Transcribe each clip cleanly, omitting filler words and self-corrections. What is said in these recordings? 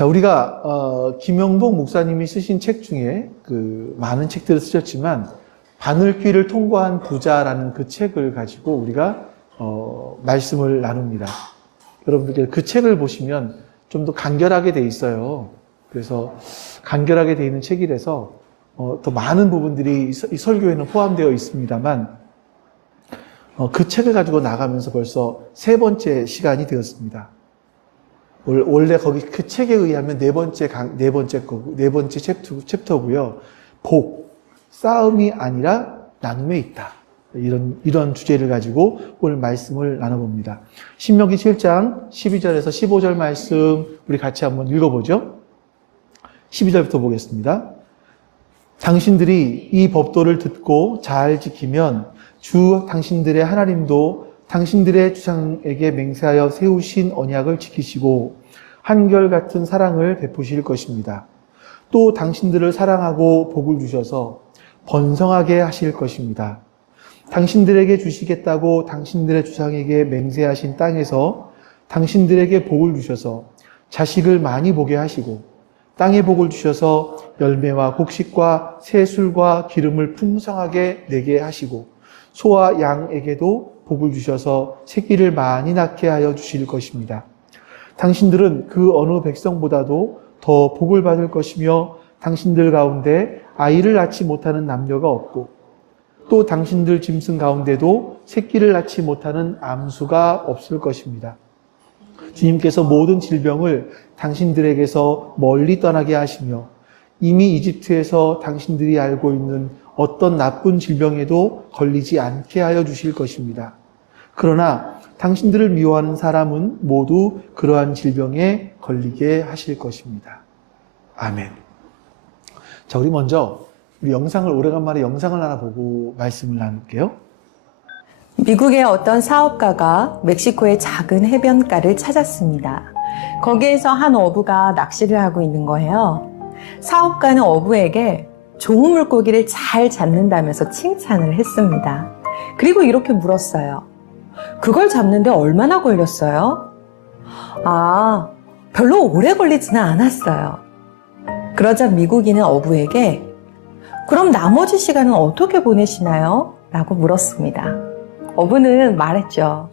자, 우리가 김영복 목사님이 쓰신 책 중에 그 많은 책들을 쓰셨지만 바늘길을 통과한 부자라는 그 책을 가지고 우리가 말씀을 나눕니다. 여러분들 그 책을 보시면 좀 더 간결하게 돼 있어요. 그래서 간결하게 돼 있는 책이라서 더 많은 부분들이 이 설교에는 포함되어 있습니다만 그 책을 가지고 나가면서 벌써 세 번째 시간이 되었습니다. 원래 거기 그 책에 의하면 네 번째 챕터고요. 싸움이 아니라 나눔에 있다. 이런 주제를 가지고 오늘 말씀을 나눠봅니다. 신명기 7장 12절에서 15절 말씀 우리 같이 한번 읽어보죠. 12절부터 보겠습니다. 당신들이 이 법도를 듣고 잘 지키면 주 당신들의 하나님도 당신들의 주상에게 맹세하여 세우신 언약을 지키시고 한결같은 사랑을 베푸실 것입니다. 또 당신들을 사랑하고 복을 주셔서 번성하게 하실 것입니다. 당신들에게 주시겠다고 당신들의 주상에게 맹세하신 땅에서 당신들에게 복을 주셔서 자식을 많이 보게 하시고 땅에 복을 주셔서 열매와 곡식과 새술과 기름을 풍성하게 내게 하시고 소와 양에게도 복을 주셔서 새끼를 많이 낳게 하여 주실 것입니다. 당신들은 그 어느 백성보다도 더 복을 받을 것이며 당신들 가운데 아이를 낳지 못하는 남녀가 없고 또 당신들 짐승 가운데도 새끼를 낳지 못하는 암수가 없을 것입니다. 주님께서 모든 질병을 당신들에게서 멀리 떠나게 하시며 이미 이집트에서 당신들이 알고 있는 어떤 나쁜 질병에도 걸리지 않게 하여 주실 것입니다. 그러나 당신들을 미워하는 사람은 모두 그러한 질병에 걸리게 하실 것입니다. 아멘. 자, 우리 먼저 오래간만에 영상을 하나 보고 말씀을 나눌게요. 미국의 어떤 사업가가 멕시코의 작은 해변가를 찾았습니다. 거기에서 한 어부가 낚시를 하고 있는 거예요. 사업가는 어부에게 좋은 물고기를 잘 잡는다면서 칭찬을 했습니다. 그리고 이렇게 물었어요. 그걸 잡는데 얼마나 걸렸어요? 별로 오래 걸리지는 않았어요. 그러자 미국인은 어부에게 그럼 나머지 시간은 어떻게 보내시나요? 라고 물었습니다. 어부는 말했죠.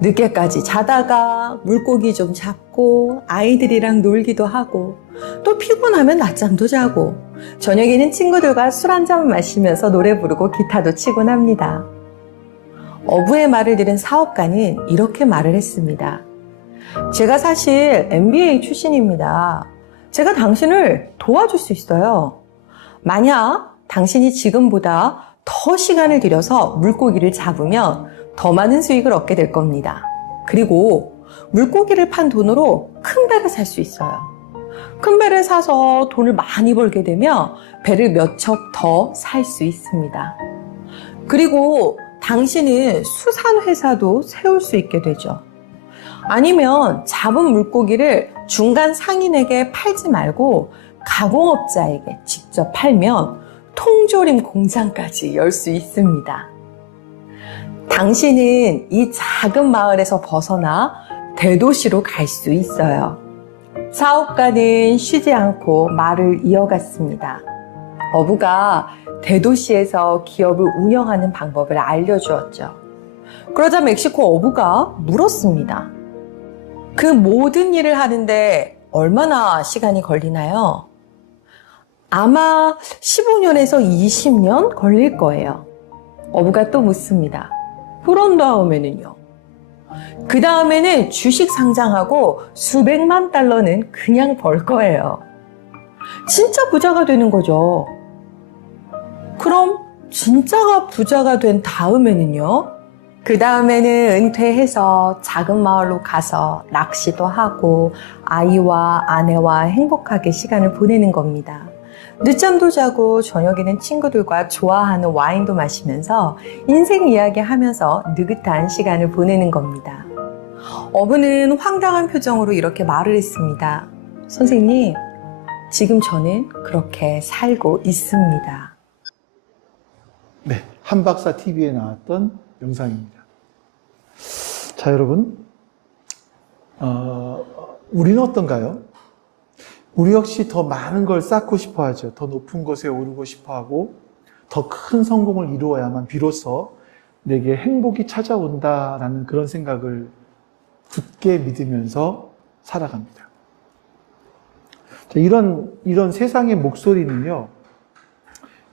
늦게까지 자다가 물고기 좀 잡고 아이들이랑 놀기도 하고 또 피곤하면 낮잠도 자고 저녁에는 친구들과 술 한잔 마시면서 노래 부르고 기타도 치곤 합니다. 어부의 말을 들은 사업가는 이렇게 말을 했습니다. 제가 사실 MBA 출신입니다. 제가 당신을 도와줄 수 있어요. 만약 당신이 지금보다 더 시간을 들여서 물고기를 잡으면 더 많은 수익을 얻게 될 겁니다. 그리고 물고기를 판 돈으로 큰 배를 살 수 있어요. 큰 배를 사서 돈을 많이 벌게 되면 배를 몇 척 더 살 수 있습니다. 그리고 당신은 수산회사도 세울 수 있게 되죠. 아니면 잡은 물고기를 중간 상인에게 팔지 말고 가공업자에게 직접 팔면 통조림 공장까지 열 수 있습니다. 당신은 이 작은 마을에서 벗어나 대도시로 갈 수 있어요. 사업가는 쉬지 않고 말을 이어갔습니다. 어부가 대도시에서 기업을 운영하는 방법을 알려주었죠. 그러자 멕시코 어부가 물었습니다. 그 모든 일을 하는데 얼마나 시간이 걸리나요? 아마 15년에서 20년 걸릴 거예요. 어부가 또 묻습니다. 그런 다음에는요? 그 다음에는 주식 상장하고 수백만 달러는 그냥 벌 거예요. 진짜 부자가 되는 거죠. 그럼 진짜가 부자가 된 다음에는요? 그 다음에는 은퇴해서 작은 마을로 가서 낚시도 하고 아이와 아내와 행복하게 시간을 보내는 겁니다. 늦잠도 자고 저녁에는 친구들과 좋아하는 와인도 마시면서 인생 이야기 하면서 느긋한 시간을 보내는 겁니다. 어부는 황당한 표정으로 이렇게 말을 했습니다. 선생님, 지금 저는 그렇게 살고 있습니다. 네, 한박사 TV에 나왔던 영상입니다. 자, 여러분, 우리는 어떤가요? 우리 역시 더 많은 걸 쌓고 싶어 하죠. 더 높은 곳에 오르고 싶어 하고, 더 큰 성공을 이루어야만 비로소 내게 행복이 찾아온다라는 그런 생각을 굳게 믿으면서 살아갑니다. 이런 세상의 목소리는요,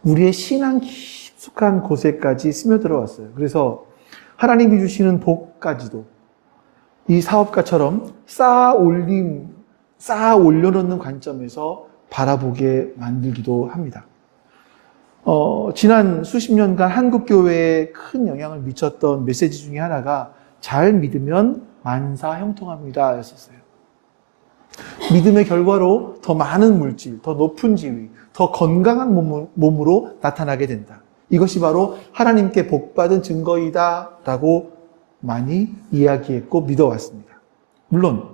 우리의 신앙 깊숙한 곳에까지 스며들어 왔어요. 그래서 하나님이 주시는 복까지도 이 사업가처럼 쌓아 올려놓는 관점에서 바라보게 만들기도 합니다. 지난 수십 년간 한국교회에 큰 영향을 미쳤던 메시지 중에 하나가 잘 믿으면 만사 형통합니다 였었어요. 믿음의 결과로 더 많은 물질, 더 높은 지위, 더 건강한 몸으로 나타나게 된다. 이것이 바로 하나님께 복받은 증거이다 라고 많이 이야기했고 믿어왔습니다. 물론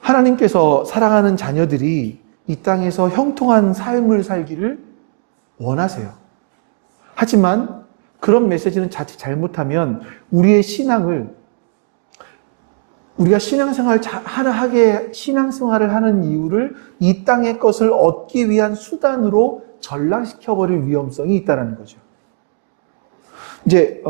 하나님께서 사랑하는 자녀들이 이 땅에서 형통한 삶을 살기를 원하세요. 하지만 그런 메시지는 자칫 잘못하면 우리의 신앙을, 우리가 신앙생활을 하는 이유를 이 땅의 것을 얻기 위한 수단으로 전락시켜버릴 위험성이 있다는 거죠. 이제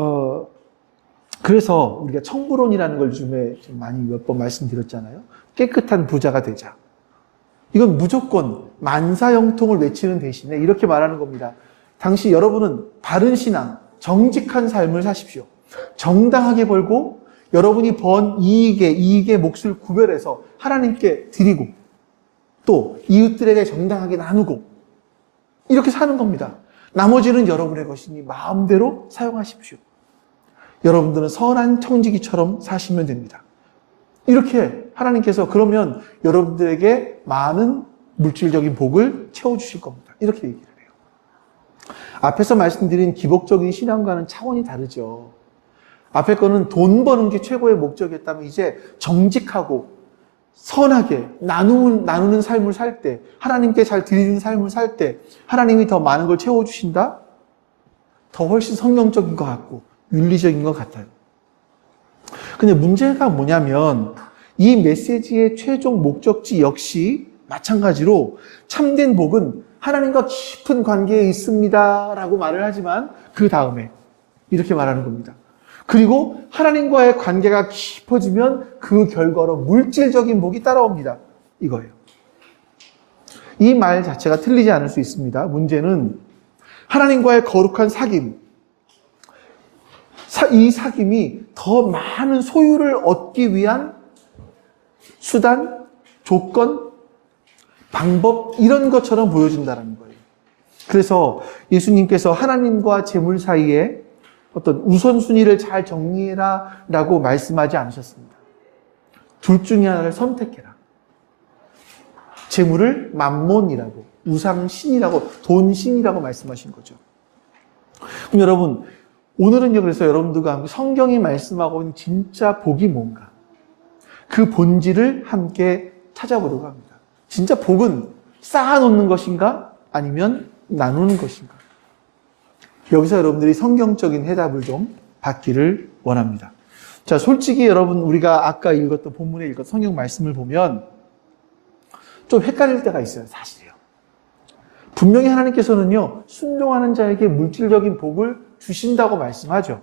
그래서 우리가 청부론이라는 걸 요즘에 많이 몇 번 말씀드렸잖아요. 깨끗한 부자가 되자. 이건 무조건 만사형통을 외치는 대신에 이렇게 말하는 겁니다. 당시 여러분은 바른 신앙, 정직한 삶을 사십시오. 정당하게 벌고 여러분이 번 이익의 몫을 구별해서 하나님께 드리고 또 이웃들에게 정당하게 나누고 이렇게 사는 겁니다. 나머지는 여러분의 것이니 마음대로 사용하십시오. 여러분들은 선한 청지기처럼 사시면 됩니다. 이렇게 하나님께서 그러면 여러분들에게 많은 물질적인 복을 채워주실 겁니다. 이렇게 얘기를 해요. 앞에서 말씀드린 기복적인 신앙과는 차원이 다르죠. 앞에 거는 돈 버는 게 최고의 목적이었다면 이제 정직하고 선하게 나누는 삶을 살 때, 하나님께 잘 드리는 삶을 살 때 하나님이 더 많은 걸 채워주신다? 더 훨씬 성경적인 것 같고 윤리적인 것 같아요. 근데 문제가 뭐냐면 이 메시지의 최종 목적지 역시 마찬가지로 참된 복은 하나님과 깊은 관계에 있습니다 라고 말을 하지만 그 다음에 이렇게 말하는 겁니다. 그리고 하나님과의 관계가 깊어지면 그 결과로 물질적인 복이 따라옵니다. 이거예요. 이 말 자체가 틀리지 않을 수 있습니다. 문제는 하나님과의 거룩한 사귐, 이 사귐이 더 많은 소유를 얻기 위한 수단, 조건, 방법 이런 것처럼 보여진다는 거예요. 그래서 예수님께서 하나님과 재물 사이에 어떤 우선순위를 잘 정리해라 라고 말씀하지 않으셨습니다. 둘 중에 하나를 선택해라. 재물을 맘몬이라고, 우상신이라고, 돈신이라고 말씀하신 거죠. 그럼 여러분, 오늘은요, 그래서 여러분들과 함께 성경이 말씀하고 있는 진짜 복이 뭔가, 그 본질을 함께 찾아보려고 합니다. 진짜 복은 쌓아놓는 것인가? 아니면 나누는 것인가? 여기서 여러분들이 성경적인 해답을 좀 받기를 원합니다. 자, 솔직히 여러분, 우리가 아까 읽었던 본문에 읽었던 성경 말씀을 보면 좀 헷갈릴 때가 있어요, 사실이요. 분명히 하나님께서는요, 순종하는 자에게 물질적인 복을 주신다고 말씀하죠.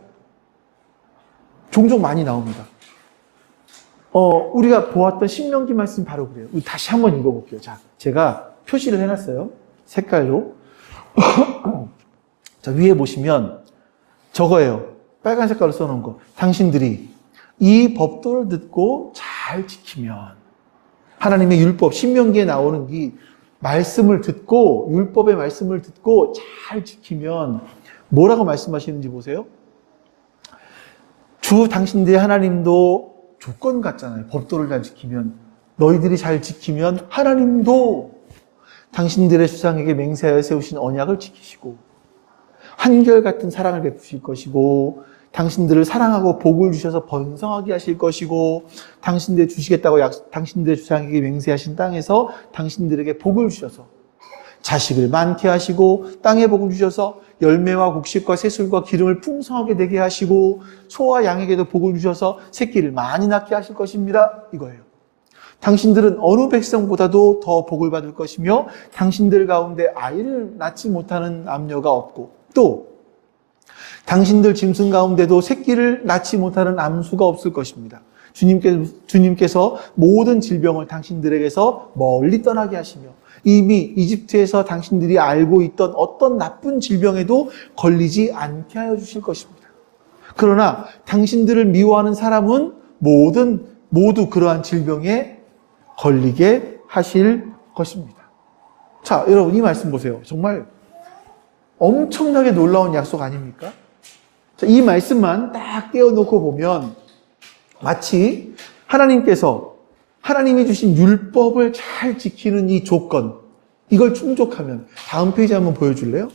종종 많이 나옵니다. 우리가 보았던 신명기 말씀 바로 그래요. 우리 다시 한번 읽어볼게요. 자, 제가 표시를 해놨어요. 색깔로. 자, 위에 보시면 저거예요. 빨간 색깔로 써놓은 거. 당신들이 이 법도를 듣고 잘 지키면, 하나님의 율법, 신명기에 나오는 이 말씀을 듣고, 율법의 말씀을 듣고 잘 지키면 뭐라고 말씀하시는지 보세요. 주 당신들의 하나님도 조건 같잖아요. 법도를 잘 지키면, 너희들이 잘 지키면 하나님도 당신들의 주상에게 맹세하여 세우신 언약을 지키시고 한결같은 사랑을 베푸실 것이고, 당신들을 사랑하고 복을 주셔서 번성하게 하실 것이고, 당신들 주시겠다고 당신들의 주상에게 맹세하신 땅에서 당신들에게 복을 주셔서 자식을 많게 하시고, 땅에 복을 주셔서 열매와 곡식과 새술과 기름을 풍성하게 되게 하시고, 소와 양에게도 복을 주셔서 새끼를 많이 낳게 하실 것입니다. 이거예요. 당신들은 어느 백성보다도 더 복을 받을 것이며 당신들 가운데 아이를 낳지 못하는 남녀가 없고 또 당신들 짐승 가운데도 새끼를 낳지 못하는 암수가 없을 것입니다. 주님께서 모든 질병을 당신들에게서 멀리 떠나게 하시며 이미 이집트에서 당신들이 알고 있던 어떤 나쁜 질병에도 걸리지 않게 하여 주실 것입니다. 그러나 당신들을 미워하는 사람은 모두 그러한 질병에 걸리게 하실 것입니다. 자, 여러분 이 말씀 보세요. 정말 엄청나게 놀라운 약속 아닙니까? 자, 이 말씀만 딱 떼어놓고 보면 마치 하나님이 주신 율법을 잘 지키는 이 조건, 이걸 충족하면, 다음 페이지 한번 보여줄래요?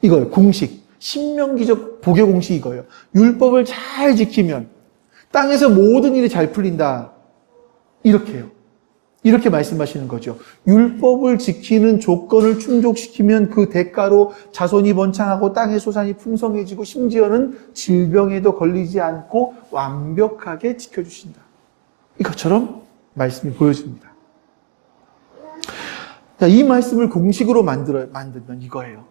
이거요, 공식. 신명기적 복의 공식 이거예요. 율법을 잘 지키면 땅에서 모든 일이 잘 풀린다. 이렇게요. 이렇게 말씀하시는 거죠. 율법을 지키는 조건을 충족시키면 그 대가로 자손이 번창하고 땅의 소산이 풍성해지고 심지어는 질병에도 걸리지 않고 완벽하게 지켜주신다. 이것처럼 말씀이 보여집니다. 자, 이 말씀을 공식으로 만들면 이거예요.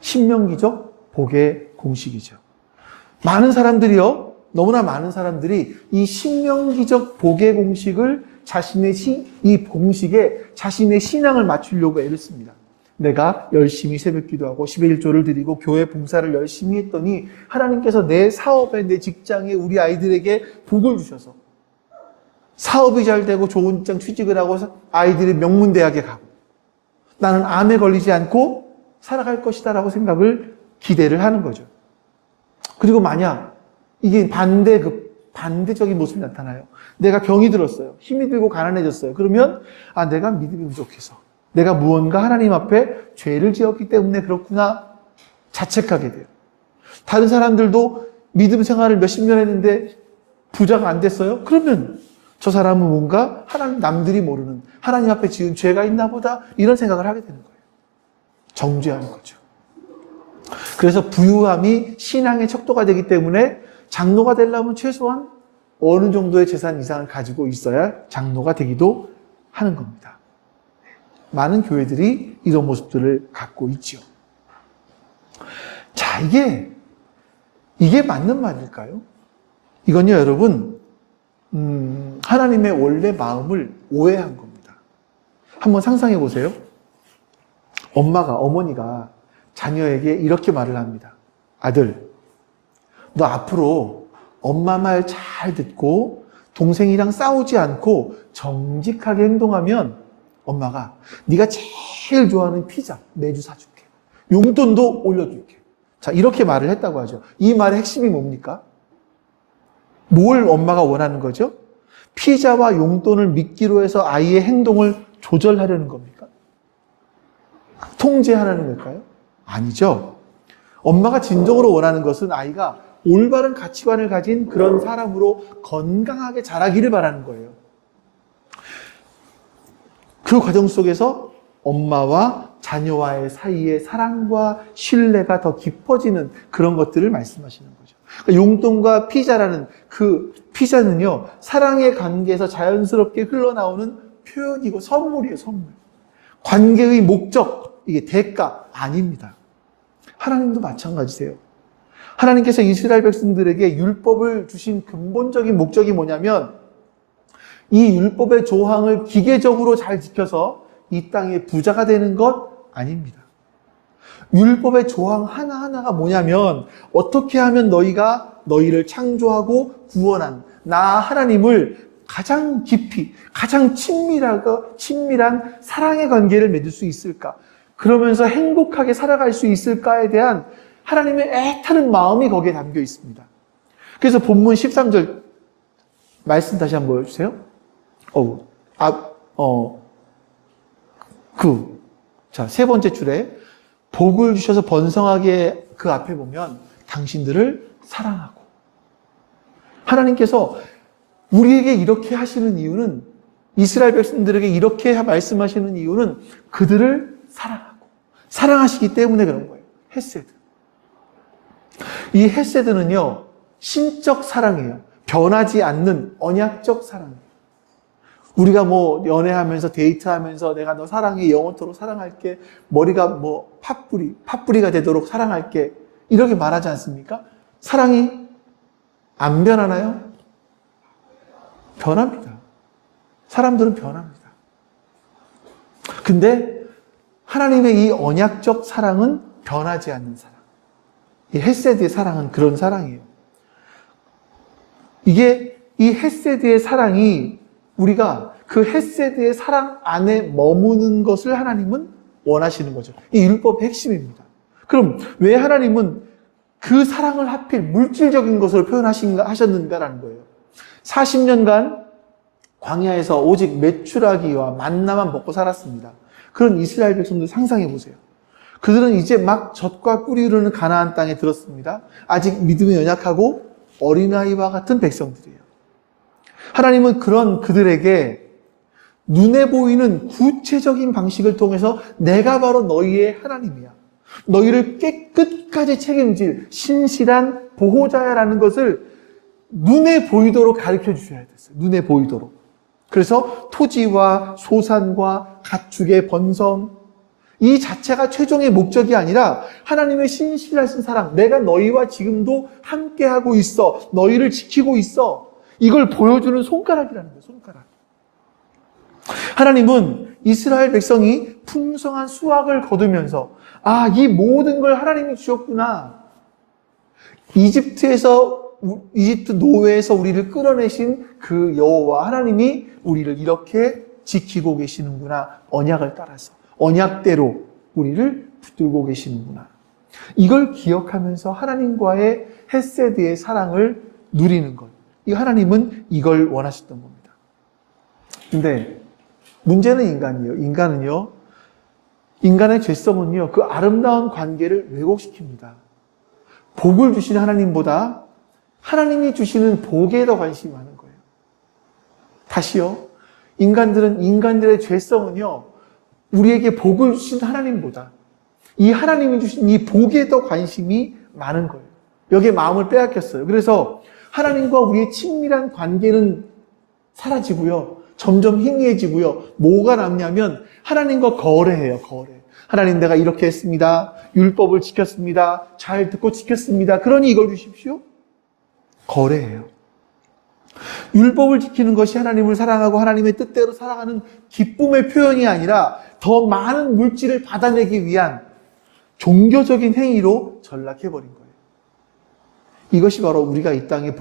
신명기적 복의 공식이죠. 너무나 많은 사람들이 이 신명기적 복의 공식을 이 공식에 자신의 신앙을 맞추려고 애를 씁니다. 내가 열심히 새벽 기도하고 11조를 드리고 교회 봉사를 열심히 했더니 하나님께서 내 사업에, 내 직장에, 우리 아이들에게 복을 주셔서 사업이 잘 되고 좋은 직장 취직을 하고 아이들이 명문대학에 가고 나는 암에 걸리지 않고 살아갈 것이다 라고 기대를 하는 거죠. 그리고 만약 이게 반대적인 모습이 나타나요. 내가 병이 들었어요. 힘이 들고 가난해졌어요. 그러면 내가 믿음이 부족해서 내가 무언가 하나님 앞에 죄를 지었기 때문에 그렇구나 자책하게 돼요. 다른 사람들도 믿음 생활을 몇십 년 했는데 부자가 안 됐어요. 그러면 저 사람은 뭔가 남들이 모르는 하나님 앞에 지은 죄가 있나 보다 이런 생각을 하게 되는 거예요. 정죄하는 거죠. 그래서 부유함이 신앙의 척도가 되기 때문에 장로가 되려면 최소한 어느 정도의 재산 이상을 가지고 있어야 장로가 되기도 하는 겁니다. 많은 교회들이 이런 모습들을 갖고 있죠. 자, 이게 맞는 말일까요? 이건요, 여러분, 하나님의 원래 마음을 오해한 겁니다. 한번 상상해 보세요. 어머니가 자녀에게 이렇게 말을 합니다. 아들, 너 앞으로 엄마 말 잘 듣고 동생이랑 싸우지 않고 정직하게 행동하면 엄마가 네가 제일 좋아하는 피자 매주 사줄게. 용돈도 올려줄게. 자, 이렇게 말을 했다고 하죠. 이 말의 핵심이 뭡니까? 뭘 엄마가 원하는 거죠? 피자와 용돈을 믿기로 해서 아이의 행동을 조절하려는 겁니까? 통제하려는 걸까요? 아니죠. 엄마가 진정으로 원하는 것은 아이가 올바른 가치관을 가진 그런 사람으로 건강하게 자라기를 바라는 거예요. 그 과정 속에서 엄마와 자녀와의 사이에 사랑과 신뢰가 더 깊어지는 그런 것들을 말씀하시는 거죠. 그러니까 용돈과 피자라는 그 피자는요, 사랑의 관계에서 자연스럽게 흘러나오는 표현이고 선물이에요, 선물. 관계의 목적, 이게 대가 아닙니다. 하나님도 마찬가지세요. 하나님께서 이스라엘 백성들에게 율법을 주신 근본적인 목적이 뭐냐면 이 율법의 조항을 기계적으로 잘 지켜서 이 땅의 부자가 되는 것 아닙니다. 율법의 조항 하나하나가 뭐냐면 어떻게 하면 너희를 창조하고 구원한 나 하나님을 가장 깊이, 가장 친밀한 사랑의 관계를 맺을 수 있을까? 그러면서 행복하게 살아갈 수 있을까에 대한 하나님의 애타는 마음이 거기에 담겨 있습니다. 그래서 본문 13절 말씀 다시 한번 보여주세요. 자, 세 번째 줄에 복을 주셔서 번성하게 그 앞에 보면 당신들을 사랑하고 하나님께서 우리에게 이렇게 하시는 이유는 이스라엘 백성들에게 이렇게 말씀하시는 이유는 그들을 사랑하시기 때문에 그런 거예요. 헤세드. 이 헤세드는요, 신적 사랑이에요. 변하지 않는 언약적 사랑이에요. 우리가 뭐 연애하면서 데이트하면서 내가 너 사랑해, 영원토록 사랑할게, 머리가 뭐 팥뿌리가 되도록 사랑할게, 이렇게 말하지 않습니까? 사랑이 안 변하나요? 변합니다. 사람들은 변합니다. 근데 하나님의 이 언약적 사랑은 변하지 않는 사랑. 이 헤세드의 사랑은 그런 사랑이에요. 이게 이 헤세드의 사랑이 우리가 그 헤세드의 사랑 안에 머무는 것을 하나님은 원하시는 거죠. 이 율법의 핵심입니다. 그럼 왜 하나님은 그 사랑을 하필 물질적인 것으로 표현하셨는가라는 거예요. 40년간 광야에서 오직 메추라기와 만나만 먹고 살았습니다. 그런 이스라엘 백성들 상상해 보세요. 그들은 이제 막 젖과 꿀이 흐르는 가나안 땅에 들었습니다. 아직 믿음이 연약하고 어린아이와 같은 백성들이에요. 하나님은 그런 그들에게 눈에 보이는 구체적인 방식을 통해서 내가 바로 너희의 하나님이야, 너희를 깨끗까지 책임질 신실한 보호자야라는 것을 눈에 보이도록 가르쳐 주셔야 됐어요. 눈에 보이도록. 그래서 토지와 소산과 가축의 번성, 이 자체가 최종의 목적이 아니라 하나님의 신실하신 사랑, 내가 너희와 지금도 함께하고 있어, 너희를 지키고 있어, 이걸 보여주는 손가락이라는 거예요. 손가락. 하나님은 이스라엘 백성이 풍성한 수확을 거두면서 이 모든 걸 하나님이 주셨구나, 이집트 노예에서 우리를 끌어내신 그 여호와 하나님이 우리를 이렇게 지키고 계시는구나, 언약을 따라서 언약대로 우리를 붙들고 계시는구나, 이걸 기억하면서 하나님과의 헤세드의 사랑을 누리는 것, 이 하나님은 이걸 원하셨던 겁니다. 근데 문제는 인간이에요. 인간의 죄성은요, 그 아름다운 관계를 왜곡시킵니다. 복을 주시는 하나님보다 하나님이 주시는 복에 더 관심이 많은 거예요. 다시요, 인간들의 죄성은요, 우리에게 복을 주신 하나님보다 이 하나님이 주신 이 복에 더 관심이 많은 거예요. 여기에 마음을 빼앗겼어요. 그래서 하나님과 우리의 친밀한 관계는 사라지고요, 점점 희미해지고요. 뭐가 남냐면 하나님과 거래해요. 하나님, 내가 이렇게 했습니다. 율법을 지켰습니다. 잘 듣고 지켰습니다. 그러니 이걸 주십시오. 거래해요. 율법을 지키는 것이 하나님을 사랑하고 하나님의 뜻대로 살아가는 기쁨의 표현이 아니라 더 많은 물질을 받아내기 위한 종교적인 행위로 전락해버린 거예요. 이것이 바로 우리가 이 땅의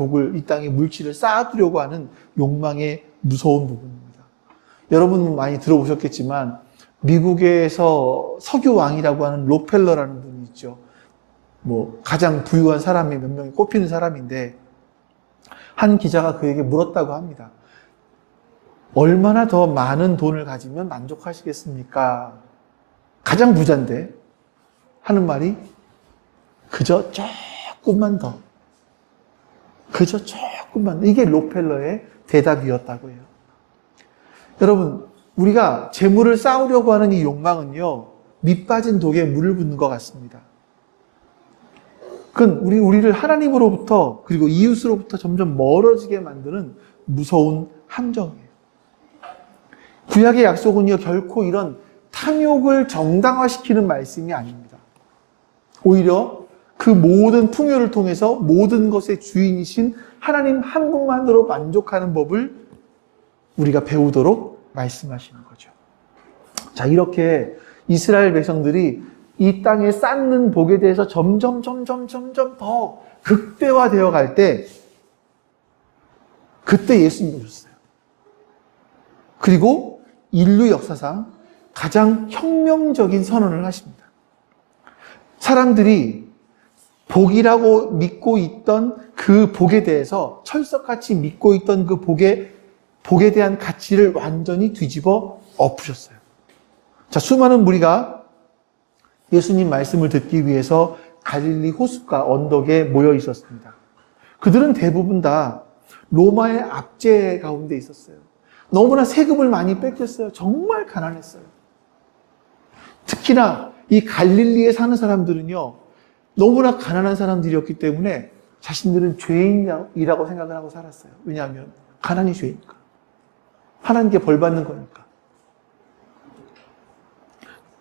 물질을 쌓아두려고 하는 욕망의 무서운 부분입니다. 여러분 많이 들어보셨겠지만 미국에서 석유왕이라고 하는 록펠러라는 분이 있죠. 가장 부유한 사람이 몇 명이 꼽히는 사람인데, 한 기자가 그에게 물었다고 합니다. 얼마나 더 많은 돈을 가지면 만족하시겠습니까? 가장 부자인데 하는 말이 그저 조금만 더. 이게 록펠러의 대답이었다고 해요. 여러분, 우리가 재물을 쌓으려고 하는 이 욕망은요, 밑 빠진 독에 물을 붓는 것 같습니다. 그건 우리를 하나님으로부터 그리고 이웃으로부터 점점 멀어지게 만드는 무서운 함정이에요. 구약의 약속은요, 결코 이런 탐욕을 정당화시키는 말씀이 아닙니다. 오히려 그 모든 풍요를 통해서 모든 것의 주인이신 하나님 한 분만으로 만족하는 법을 우리가 배우도록 말씀하시는 거죠. 자, 이렇게 이스라엘 백성들이 이 땅에 쌓는 복에 대해서 점점 더 극대화되어 갈 때, 그때 예수님이 오셨어요. 그리고 인류 역사상 가장 혁명적인 선언을 하십니다. 사람들이 복이라고 믿고 있던 그 복에 대해서, 철석같이 믿고 있던 그 복에 대한 가치를 완전히 뒤집어 엎으셨어요. 자, 수많은 무리가 예수님 말씀을 듣기 위해서 갈릴리 호숫가 언덕에 모여 있었습니다. 그들은 대부분 다 로마의 압제 가운데 있었어요. 너무나 세금을 많이 뺏겼어요. 정말 가난했어요. 특히나 이 갈릴리에 사는 사람들은요, 너무나 가난한 사람들이었기 때문에 자신들은 죄인이라고 생각을 하고 살았어요. 왜냐하면 가난이 죄니까. 하나님께 벌 받는 거니까.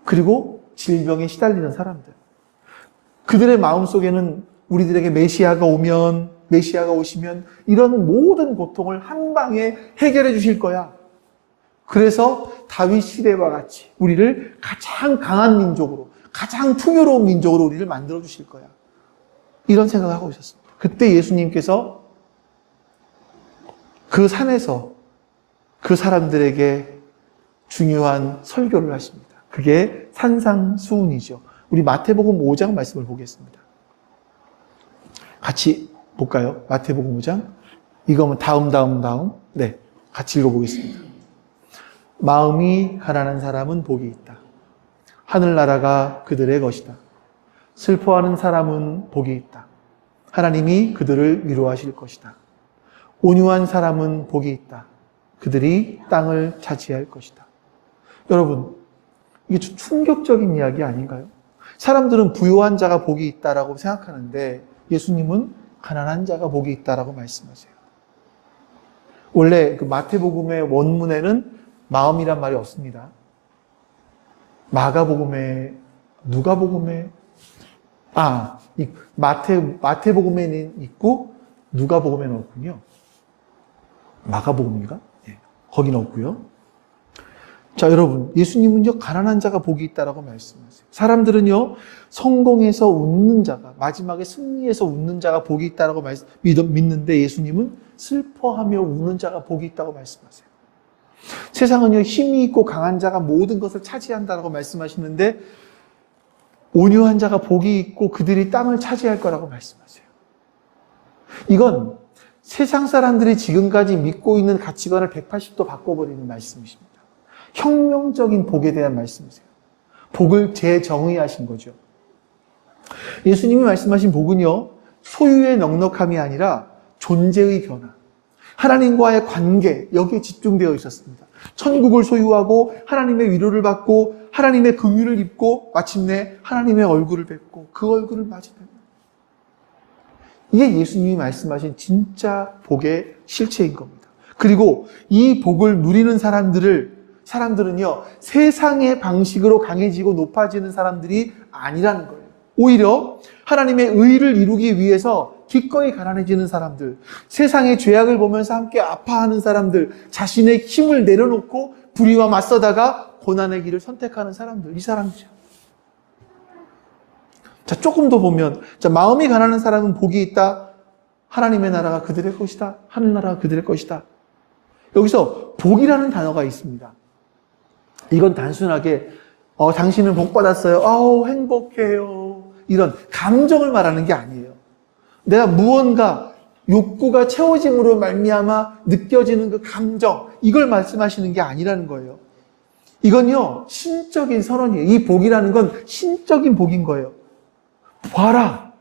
그리고 질병에 시달리는 사람들. 그들의 마음속에는 우리들에게 메시아가 오시면 이런 모든 고통을 한 방에 해결해 주실 거야. 그래서 다윗 시대와 같이 우리를 가장 강한 민족으로, 가장 풍요로운 민족으로 우리를 만들어 주실 거야. 이런 생각을 하고 있었습니다. 그때 예수님께서 그 산에서 그 사람들에게 중요한 설교를 하십니다. 그게 산상수훈이죠. 우리 마태복음 5장 말씀을 보겠습니다. 같이 볼까요? 마태복음 5장. 이거면 다음. 네, 같이 읽어보겠습니다. 마음이 가난한 사람은 복이 있다. 하늘나라가 그들의 것이다. 슬퍼하는 사람은 복이 있다. 하나님이 그들을 위로하실 것이다. 온유한 사람은 복이 있다. 그들이 땅을 차지할 것이다. 여러분, 이게 좀 충격적인 이야기 아닌가요? 사람들은 부유한 자가 복이 있다라고 생각하는데 예수님은 가난한 자가 복이 있다라고 말씀하세요. 원래 그 마태복음의 원문에는 마음이란 말이 없습니다. 마가복음에, 누가복음에, 마태복음에는 있고 누가복음에는 없군요. 마가복음인가? 네, 거기는 없고요. 자, 여러분, 예수님은요, 가난한 자가 복이 있다라고 말씀하세요. 사람들은요, 성공해서 웃는 자가, 마지막에 승리해서 웃는 자가 복이 있다라고 믿는데 예수님은 슬퍼하며 우는 자가 복이 있다고 말씀하세요. 세상은요, 힘이 있고 강한 자가 모든 것을 차지한다라고 말씀하시는데 온유한 자가 복이 있고 그들이 땅을 차지할 거라고 말씀하세요. 이건 세상 사람들이 지금까지 믿고 있는 가치관을 180도 바꿔버리는 말씀이십니다. 혁명적인 복에 대한 말씀이세요. 복을 재정의하신 거죠. 예수님이 말씀하신 복은요, 소유의 넉넉함이 아니라 존재의 변화, 하나님과의 관계, 여기에 집중되어 있었습니다. 천국을 소유하고 하나님의 위로를 받고 하나님의 긍휼을 입고 마침내 하나님의 얼굴을 뵙고 그 얼굴을 맞이합니다. 이게 예수님이 말씀하신 진짜 복의 실체인 겁니다. 그리고 이 복을 누리는 사람들은요, 세상의 방식으로 강해지고 높아지는 사람들이 아니라는 거예요. 오히려 하나님의 의를 이루기 위해서 기꺼이 가난해지는 사람들, 세상의 죄악을 보면서 함께 아파하는 사람들, 자신의 힘을 내려놓고 불의와 맞서다가 고난의 길을 선택하는 사람들, 이 사람이죠. 자, 조금 더 보면, 자, 마음이 가난한 사람은 복이 있다. 하나님의 나라가 그들의 것이다. 하늘나라가 그들의 것이다. 여기서 복이라는 단어가 있습니다. 이건 단순하게 당신은 복 받았어요. 아우, 행복해요. 이런 감정을 말하는 게 아니에요. 내가 무언가 욕구가 채워짐으로 말미암아 느껴지는 그 감정, 이걸 말씀하시는 게 아니라는 거예요. 이건요, 신적인 선언이에요. 이 복이라는 건 신적인 복인 거예요. 봐라.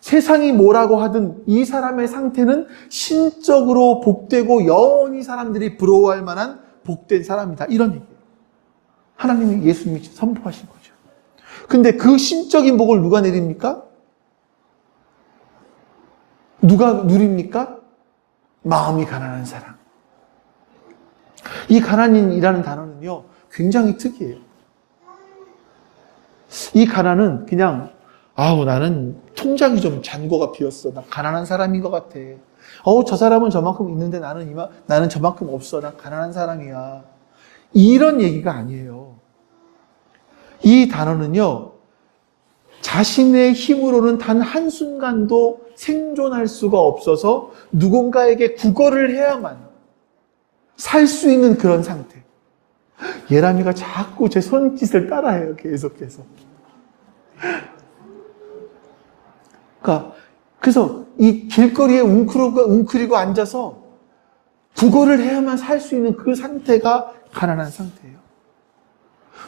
세상이 뭐라고 하든 이 사람의 상태는 신적으로 복되고 영원히 사람들이 부러워할 만한 복된 사람이다. 이런 얘기예요. 하나님이 예수님이 선포하신 거죠. 근데 그 신적인 복을 누가 내립니까? 누가 누립니까? 마음이 가난한 사람. 이 가난인이라는 단어는요, 굉장히 특이해요. 이 가난은 그냥, 나는 통장이 좀 잔고가 비었어. 나 가난한 사람인 것 같아. 저 사람은 저만큼 있는데 나는 저만큼 없어. 나 가난한 사람이야. 이런 얘기가 아니에요. 이 단어는요, 자신의 힘으로는 단 한순간도 생존할 수가 없어서 누군가에게 구걸을 해야만 살 수 있는 그런 상태. 예람이가 자꾸 제 손짓을 따라해요, 계속해서. 그래서 이 길거리에 웅크리고 앉아서 구걸을 해야만 살 수 있는 그 상태가 가난한 상태예요.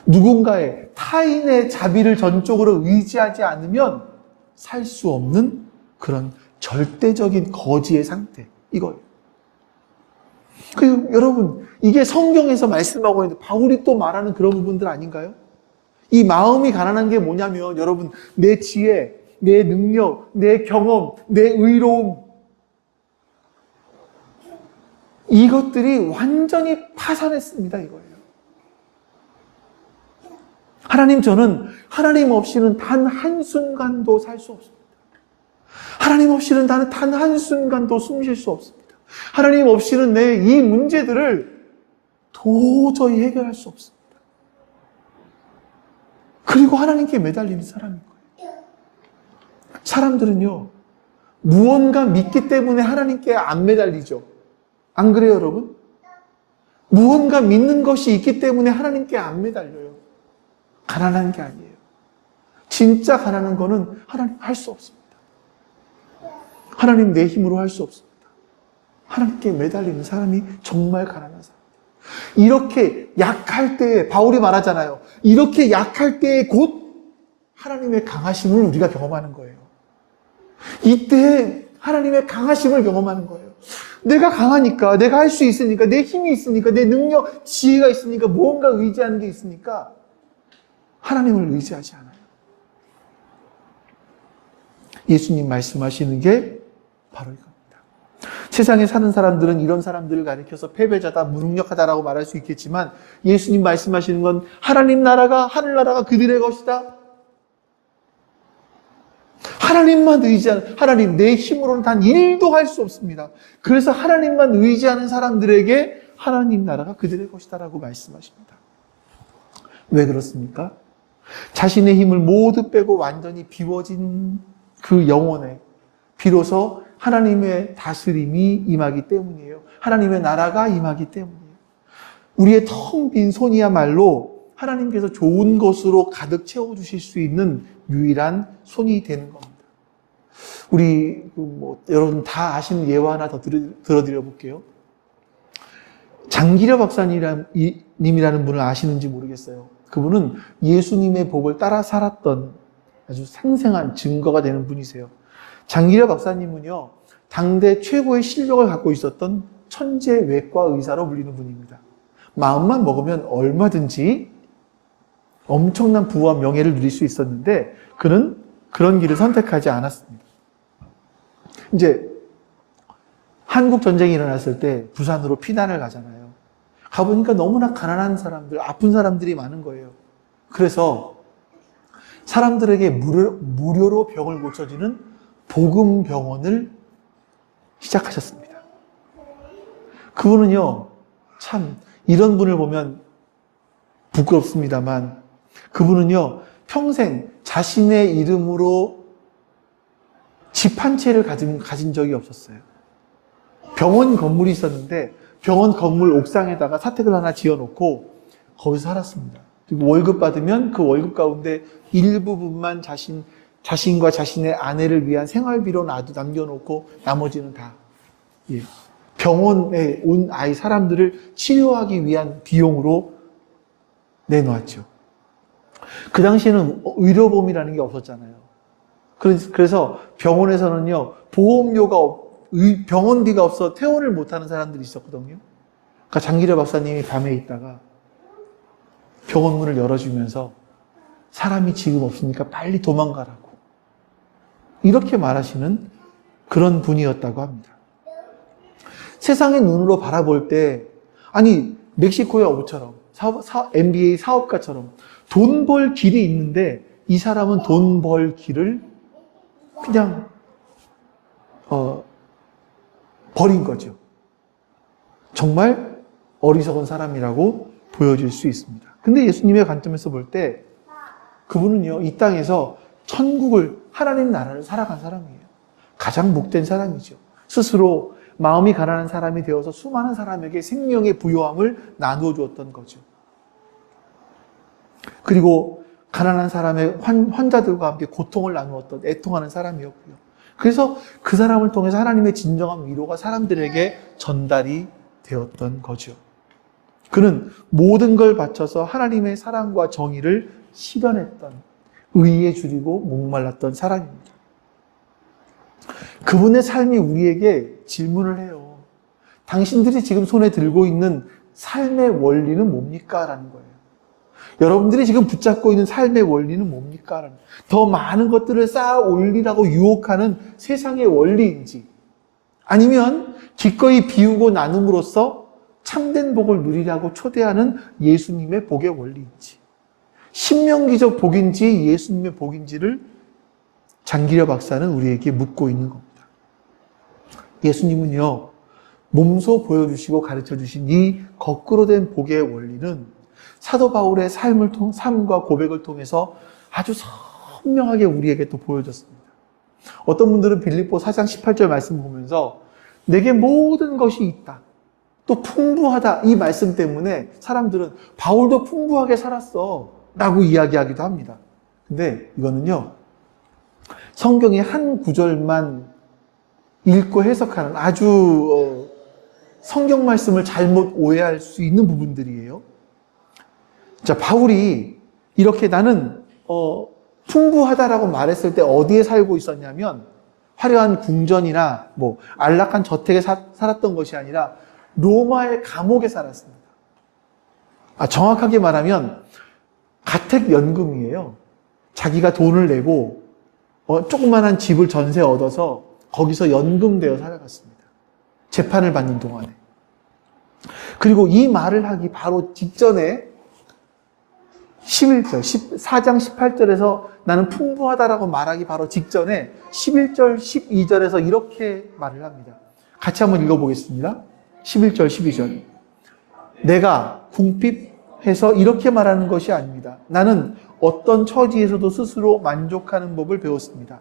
누군가의 타인의 자비를 전적으로 의지하지 않으면 살 수 없는 그런 절대적인 거지의 상태, 이거예요. 그리고 여러분, 이게 성경에서 말씀하고 있는데 바울이 또 말하는 그런 부분들 아닌가요? 이 마음이 가난한 게 뭐냐면, 여러분, 내 지혜, 내 능력, 내 경험, 내 의로움, 이것들이 완전히 파산했습니다, 이거예요. 하나님, 저는 하나님 없이는 단 한순간도 살 수 없습니다. 하나님 없이는 단 한순간도 숨 쉴 수 없습니다. 하나님 없이는 내 이 문제들을 도저히 해결할 수 없습니다. 그리고 하나님께 매달리는 사람인 거예요. 사람들은요, 무언가 믿기 때문에 하나님께 안 매달리죠. 안 그래요, 여러분? 무언가 믿는 것이 있기 때문에 하나님께 안 매달려요. 가난한 게 아니에요. 진짜 가난한 거는 하나님 할 수 없습니다. 하나님 내 힘으로 할 수 없습니다. 하나님께 매달리는 사람이 정말 가난한 사람. 이렇게 약할 때에, 바울이 말하잖아요. 이렇게 약할 때에 곧 하나님의 강하심을 우리가 경험하는 거예요. 이때 하나님의 강하심을 경험하는 거예요. 내가 강하니까, 내가 할 수 있으니까, 내 힘이 있으니까, 내 능력, 지혜가 있으니까, 무언가 의지하는 게 있으니까 하나님을 의지하지 않아요. 예수님 말씀하시는 게 바로 이겁니다. 세상에 사는 사람들은 이런 사람들을 가리켜서 패배자다, 무능력하다라고 말할 수 있겠지만 예수님 말씀하시는 건 하나님 나라가, 하늘나라가 그들의 것이다. 하나님만 의지하는, 하나님 내 힘으로는 단 1도 할 수 없습니다. 그래서 하나님만 의지하는 사람들에게 하나님 나라가 그들의 것이다라고 말씀하십니다. 왜 그렇습니까? 자신의 힘을 모두 빼고 완전히 비워진 그 영혼에 비로소 하나님의 다스림이 임하기 때문이에요. 하나님의 나라가 임하기 때문이에요. 우리의 텅 빈 손이야말로 하나님께서 좋은 것으로 가득 채워주실 수 있는 유일한 손이 되는 겁니다. 우리 여러분 다 아시는 예화 하나 더 들어드려 볼게요. 장기려 박사님이라는 분을 아시는지 모르겠어요. 그분은 예수님의 복을 따라 살았던 아주 생생한 증거가 되는 분이세요. 장기려 박사님은요, 당대 최고의 실력을 갖고 있었던 천재 외과 의사로 불리는 분입니다. 마음만 먹으면 얼마든지 엄청난 부와 명예를 누릴 수 있었는데 그는 그런 길을 선택하지 않았습니다. 이제 한국 전쟁이 일어났을 때 부산으로 피난을 가잖아요. 가보니까 너무나 가난한 사람들, 아픈 사람들이 많은 거예요. 그래서 사람들에게 무료로 병을 고쳐주는 복음병원을 시작하셨습니다. 그분은요, 참 이런 분을 보면 부끄럽습니다만 그분은요, 평생 자신의 이름으로 집 한 채를 가진 적이 없었어요. 병원 건물이 있었는데 병원 건물 옥상에다가 사택을 하나 지어놓고 거기서 살았습니다. 그리고 월급 받으면 그 월급 가운데 일부분만 자신과 자신의 아내를 위한 생활비로 남겨놓고 나머지는 다 병원에 온 사람들을 치료하기 위한 비용으로 내놓았죠. 그 당시에는 의료보험이라는 게 없었잖아요. 그래서 병원에서는요, 병원비가 없어 퇴원을 못하는 사람들이 있었거든요. 그러니까 장기려 박사님이 밤에 있다가 병원 문을 열어주면서 사람이 지금 없으니까 빨리 도망가라고 이렇게 말하시는 그런 분이었다고 합니다. 세상의 눈으로 바라볼 때, 아니 멕시코의 어부처럼 MBA 사업가처럼 돈 벌 길이 있는데 이 사람은 돈 벌 길을 그냥 버린 거죠. 정말 어리석은 사람이라고 보여질 수 있습니다. 근데 예수님의 관점에서 볼 때 그분은요, 이 땅에서 천국을, 하나님 나라를 살아간 사람이에요. 가장 복된 사람이죠. 스스로 마음이 가난한 사람이 되어서 수많은 사람에게 생명의 부요함을 나누어 주었던 거죠. 그리고 가난한 사람의 환자들과 함께 고통을 나누었던 애통하는 사람이었고요. 그래서 그 사람을 통해서 하나님의 진정한 위로가 사람들에게 전달이 되었던 거죠. 그는 모든 걸 바쳐서 하나님의 사랑과 정의를 실현했던, 의에 줄이고 목말랐던 사람입니다. 그분의 삶이 우리에게 질문을 해요. 당신들이 지금 손에 들고 있는 삶의 원리는 뭡니까? 라는 거예요. 여러분들이 지금 붙잡고 있는 삶의 원리는 뭡니까? 더 많은 것들을 쌓아 올리라고 유혹하는 세상의 원리인지, 아니면 기꺼이 비우고 나눔으로써 참된 복을 누리라고 초대하는 예수님의 복의 원리인지, 신명기적 복인지 예수님의 복인지를 장기려 박사는 우리에게 묻고 있는 겁니다. 예수님은요, 몸소 보여주시고 가르쳐 주신 이 거꾸로 된 복의 원리는 사도 바울의 삶과 고백을 통해서 아주 선명하게 우리에게 또 보여줬습니다. 어떤 분들은 빌립보 4장 18절 말씀 보면서 내게 모든 것이 있다, 또 풍부하다, 이 말씀 때문에 사람들은 바울도 풍부하게 살았어 라고 이야기하기도 합니다. 근데 이거는요, 성경의 한 구절만 읽고 해석하는 아주 성경 말씀을 잘못 오해할 수 있는 부분들이에요. 자, 바울이 이렇게 나는 풍부하다라고 말했을 때 어디에 살고 있었냐면 화려한 궁전이나 뭐 안락한 저택에 살았던 것이 아니라 로마의 감옥에 살았습니다. 정확하게 말하면 가택연금이에요. 자기가 돈을 내고 조그만한 집을 전세 얻어서 거기서 연금되어 살아갔습니다. 재판을 받는 동안에. 그리고 이 말을 하기 바로 직전에 11절, 4장 18절에서 나는 풍부하다라고 말하기 바로 직전에 11절, 12절에서 이렇게 말을 합니다. 같이 한번 읽어보겠습니다. 11절, 12절. 내가 궁핍해서 이렇게 말하는 것이 아닙니다. 나는 어떤 처지에서도 스스로 만족하는 법을 배웠습니다.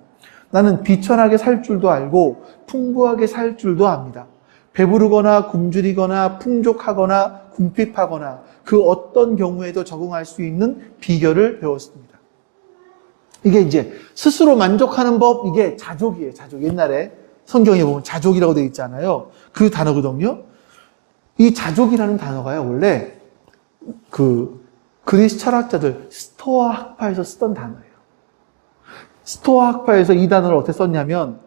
나는 비천하게 살 줄도 알고 풍부하게 살 줄도 압니다. 배부르거나 굶주리거나 풍족하거나 궁핍하거나 그 어떤 경우에도 적응할 수 있는 비결을 배웠습니다. 이게 이제 스스로 만족하는 법, 이게 자족이에요. 자족. 옛날에 성경에 보면 자족이라고 되어 있잖아요. 그 단어거든요. 이 자족이라는 단어가요, 원래 그리스 철학자들 스토아 학파에서 쓰던 단어예요. 스토아 학파에서 이 단어를 어떻게 썼냐면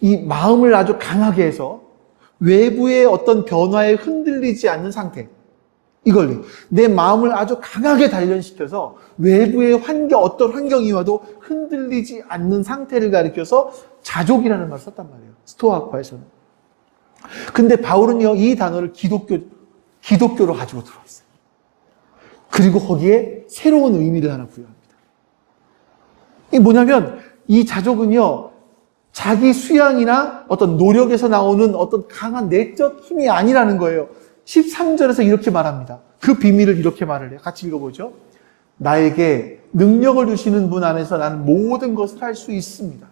이 마음을 아주 강하게 해서 외부의 어떤 변화에 흔들리지 않는 상태, 이걸 내 마음을 아주 강하게 단련시켜서 외부의 어떤 환경이 와도 흔들리지 않는 상태를 가리켜서 자족이라는 말을 썼단 말이에요. 스토아 학파에서는. 근데 바울은요, 이 단어를 기독교로 가지고 들어왔어요. 그리고 거기에 새로운 의미를 하나 부여합니다. 이게 뭐냐면 이 자족은요, 자기 수양이나 어떤 노력에서 나오는 어떤 강한 내적 힘이 아니라는 거예요. 13절에서 이렇게 말합니다. 그 비밀을 이렇게 말을 해요. 같이 읽어보죠. 나에게 능력을 주시는 분 안에서 나는 모든 것을 할 수 있습니다.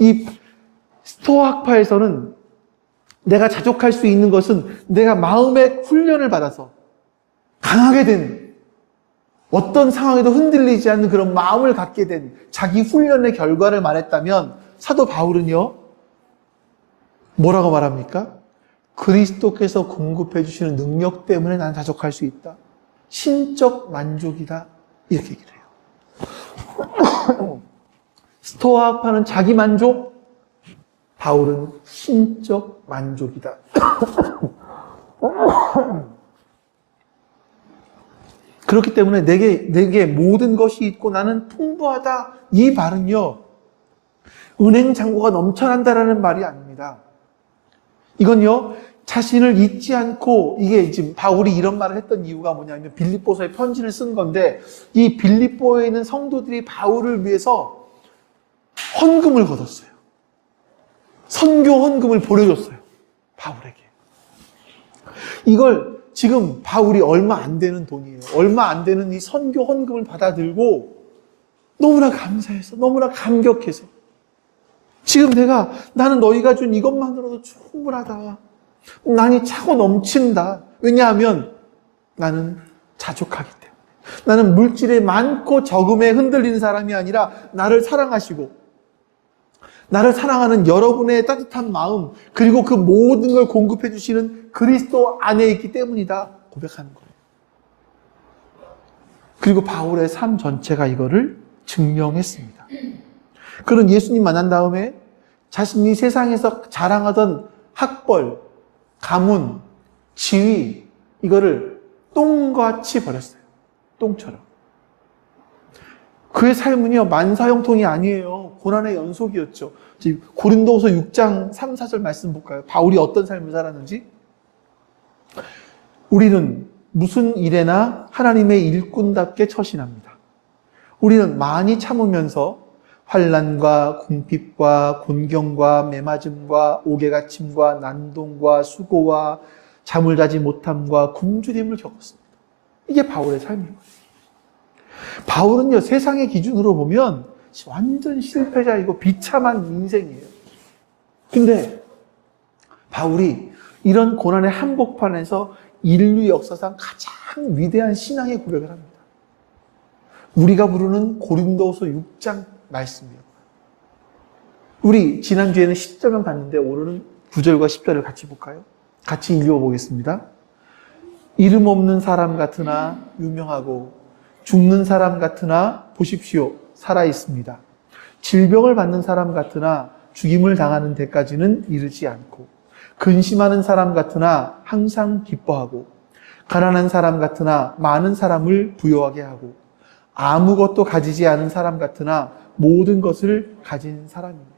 이 스토아학파에서는 내가 자족할 수 있는 것은 내가 마음의 훈련을 받아서 강하게 된, 어떤 상황에도 흔들리지 않는 그런 마음을 갖게 된 자기 훈련의 결과를 말했다면 사도 바울은요, 뭐라고 말합니까? 그리스도께서 공급해 주시는 능력 때문에 난 자족할 수 있다. 신적 만족이다. 이렇게 얘기를 해요. 스토아학파는 자기 만족, 바울은 신적 만족이다. 그렇기 때문에 내게 모든 것이 있고 나는 풍부하다. 이 말은요, 은행 잔고가 넘쳐난다라는 말이 아닙니다. 이건요, 자신을 잊지 않고, 이게 지금 바울이 이런 말을 했던 이유가 뭐냐면 빌립보서에 편지를 쓴 건데, 이 빌립보에 있는 성도들이 바울을 위해서 헌금을 걷었어요. 선교 헌금을 보내줬어요. 바울에게. 이걸 지금 바울이 얼마 안 되는 돈이에요. 얼마 안 되는 이 선교 헌금을 받아들고 너무나 감사해서, 너무나 감격해서, 지금 나는 너희가 준 이것만으로도 충분하다. 난이 차고 넘친다. 왜냐하면 나는 자족하기 때문에. 나는 물질에 많고 적음에 흔들리는 사람이 아니라 나를 사랑하시고 나를 사랑하는 여러분의 따뜻한 마음, 그리고 그 모든 걸 공급해 주시는 그리스도 안에 있기 때문이다. 고백하는 거예요. 그리고 바울의 삶 전체가 이거를 증명했습니다. 그는 예수님 만난 다음에 자신이 세상에서 자랑하던 학벌, 가문, 지위, 이거를 똥같이 버렸어요. 똥처럼. 그의 삶은요, 만사형통이 아니에요. 고난의 연속이었죠. 고린도후서 6장 3, 4절 말씀 볼까요? 바울이 어떤 삶을 살았는지. 우리는 무슨 일에나 하나님의 일꾼답게 처신합니다. 우리는 많이 참으면서 환난과 궁핍과 곤경과 매맞음과 옥에갇힘과 난동과 수고와 잠을 자지 못함과 굶주림을 겪었습니다. 이게 바울의 삶이에요. 바울은요, 세상의 기준으로 보면 완전 실패자이고 비참한 인생이에요. 근데 바울이 이런 고난의 한복판에서 인류 역사상 가장 위대한 신앙의 고백을 합니다. 우리가 부르는 고린도후서 6장 말씀이에요. 우리 지난주에는 10절만 봤는데 오늘은 9절과 10절을 같이 볼까요? 같이 읽어보겠습니다. 이름 없는 사람 같으나 유명하고 죽는 사람 같으나 보십시오, 살아있습니다. 질병을 받는 사람 같으나 죽임을 당하는 데까지는 이르지 않고, 근심하는 사람 같으나 항상 기뻐하고, 가난한 사람 같으나 많은 사람을 부유하게 하고, 아무것도 가지지 않은 사람 같으나 모든 것을 가진 사람입니다.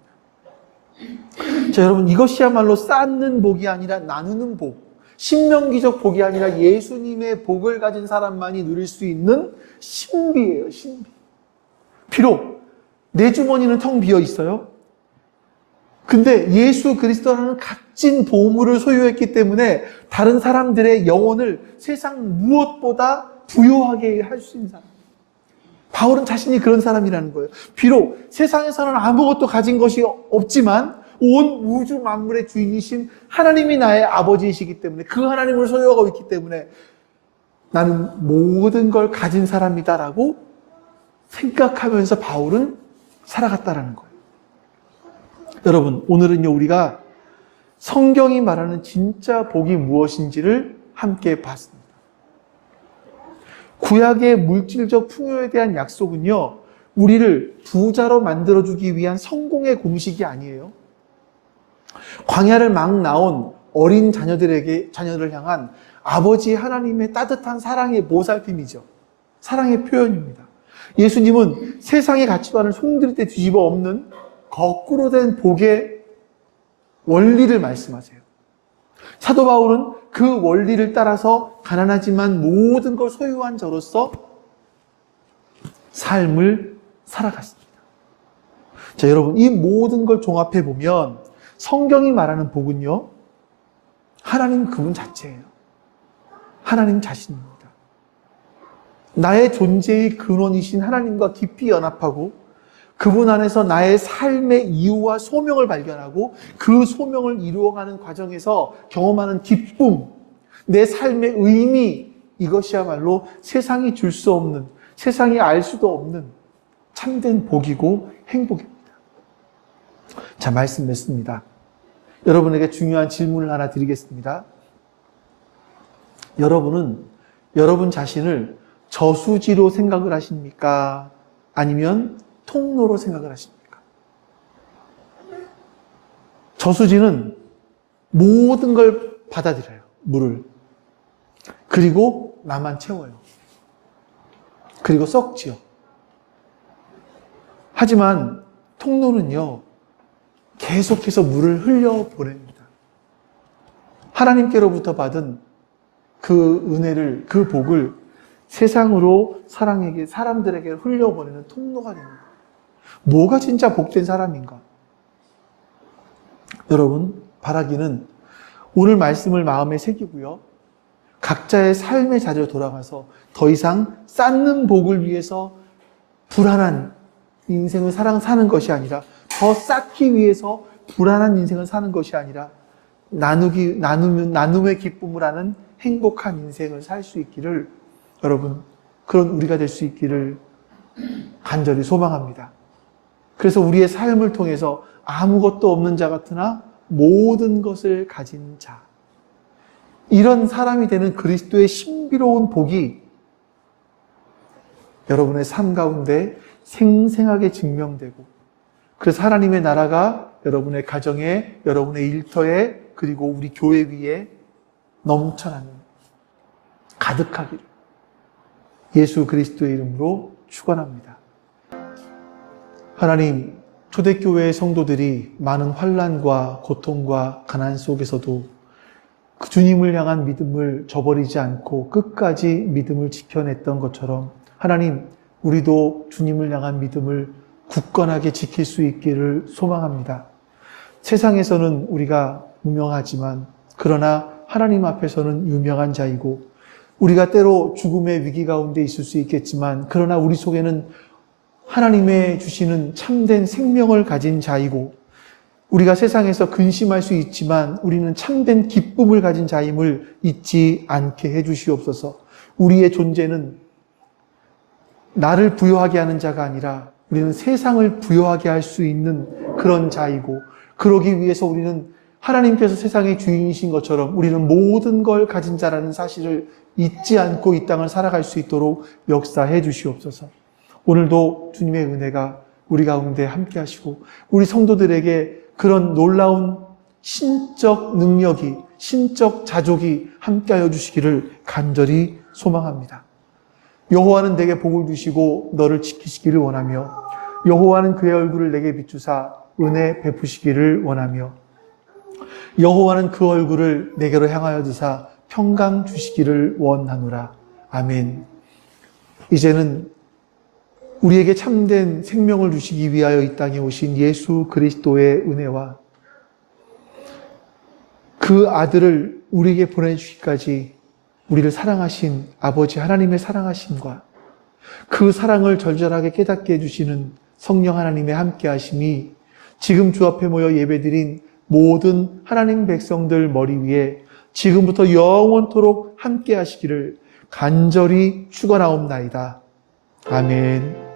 자, 여러분, 이것이야말로 쌓는 복이 아니라 나누는 복, 신명기적 복이 아니라 예수님의 복을 가진 사람만이 누릴 수 있는 신비예요, 신비. 비록 내 주머니는 텅 비어 있어요. 근데 예수 그리스도라는 값진 보물을 소유했기 때문에 다른 사람들의 영혼을 세상 무엇보다 부유하게 할 수 있는 사람. 바울은 자신이 그런 사람이라는 거예요. 비록 세상에서는 아무것도 가진 것이 없지만 온 우주 만물의 주인이신 하나님이 나의 아버지이시기 때문에, 그 하나님을 소유하고 있기 때문에 나는 모든 걸 가진 사람이다라고 생각하면서 바울은 살아갔다라는 거예요. 여러분, 오늘은요, 우리가 성경이 말하는 진짜 복이 무엇인지를 함께 봤습니다. 구약의 물질적 풍요에 대한 약속은요, 우리를 부자로 만들어주기 위한 성공의 공식이 아니에요. 광야를 막 나온 어린 자녀를 향한 아버지 하나님의 따뜻한 사랑의 보살핌이죠. 사랑의 표현입니다. 예수님은 세상의 가치관을 송두리 때 뒤집어 엎는 거꾸로 된 복의 원리를 말씀하세요. 사도 바울은 그 원리를 따라서 가난하지만 모든 걸 소유한 저로서 삶을 살아갔습니다. 자, 여러분, 이 모든 걸 종합해 보면 성경이 말하는 복은요, 하나님 그분 자체예요. 하나님 자신입니다. 나의 존재의 근원이신 하나님과 깊이 연합하고 그분 안에서 나의 삶의 이유와 소명을 발견하고 그 소명을 이루어가는 과정에서 경험하는 기쁨, 내 삶의 의미, 이것이야말로 세상이 줄 수 없는, 세상이 알 수도 없는 참된 복이고 행복입니다. 자, 말씀 맺습니다. 여러분에게 중요한 질문을 하나 드리겠습니다. 여러분은 여러분 자신을 저수지로 생각을 하십니까? 아니면 통로로 생각을 하십니까? 저수지는 모든 걸 받아들여요. 물을. 그리고 나만 채워요. 그리고 썩지요. 하지만 통로는요, 계속해서 물을 흘려보냅니다. 하나님께로부터 받은 그 은혜를, 그 복을 세상으로 사람들에게 흘려보내는 통로가 됩니다. 뭐가 진짜 복된 사람인가? 여러분, 바라기는 오늘 말씀을 마음에 새기고요, 각자의 삶의 자리로 돌아가서 더 이상 쌓는 복을 위해서 불안한 인생을 사는 것이 아니라, 더 쌓기 위해서 불안한 인생을 사는 것이 아니라, 나눔의 기쁨을 하는 행복한 인생을 살 수 있기를, 여러분, 그런 우리가 될 수 있기를 간절히 소망합니다. 그래서 우리의 삶을 통해서 아무것도 없는 자 같으나 모든 것을 가진 자, 이런 사람이 되는 그리스도의 신비로운 복이 여러분의 삶 가운데 생생하게 증명되고, 그래서 하나님의 나라가 여러분의 가정에, 여러분의 일터에, 그리고 우리 교회 위에 넘쳐나는, 가득하기를 예수 그리스도의 이름으로 축원합니다. 하나님, 초대교회의 성도들이 많은 환난과 고통과 가난 속에서도 그 주님을 향한 믿음을 저버리지 않고 끝까지 믿음을 지켜냈던 것처럼 하나님, 우리도 주님을 향한 믿음을 굳건하게 지킬 수 있기를 소망합니다. 세상에서는 우리가 무명하지만 그러나 하나님 앞에서는 유명한 자이고 우리가 때로 죽음의 위기 가운데 있을 수 있겠지만 그러나 우리 속에는 하나님의 주시는 참된 생명을 가진 자이고 우리가 세상에서 근심할 수 있지만 우리는 참된 기쁨을 가진 자임을 잊지 않게 해주시옵소서. 우리의 존재는 나를 부여하게 하는 자가 아니라 우리는 세상을 부여하게 할 수 있는 그런 자이고 그러기 위해서 우리는 하나님께서 세상의 주인이신 것처럼 우리는 모든 걸 가진 자라는 사실을 잊지 않고 이 땅을 살아갈 수 있도록 역사해 주시옵소서. 오늘도 주님의 은혜가 우리 가운데 함께 하시고 우리 성도들에게 그런 놀라운 신적 능력이, 신적 자족이 함께하여 주시기를 간절히 소망합니다. 여호와는 내게 복을 주시고 너를 지키시기를 원하며 여호와는 그의 얼굴을 내게 비추사 은혜 베푸시기를 원하며 여호와는 그 얼굴을 내게로 향하여 드사 평강 주시기를 원하노라. 아멘. 이제는 우리에게 참된 생명을 주시기 위하여 이 땅에 오신 예수 그리스도의 은혜와 그 아들을 우리에게 보내주시기까지 우리를 사랑하신 아버지 하나님의 사랑하심과 그 사랑을 절절하게 깨닫게 해주시는 성령 하나님의 함께하심이 지금 주 앞에 모여 예배드린 모든 하나님 백성들 머리 위에 지금부터 영원토록 함께하시기를 간절히 축원하옵나이다. 아멘.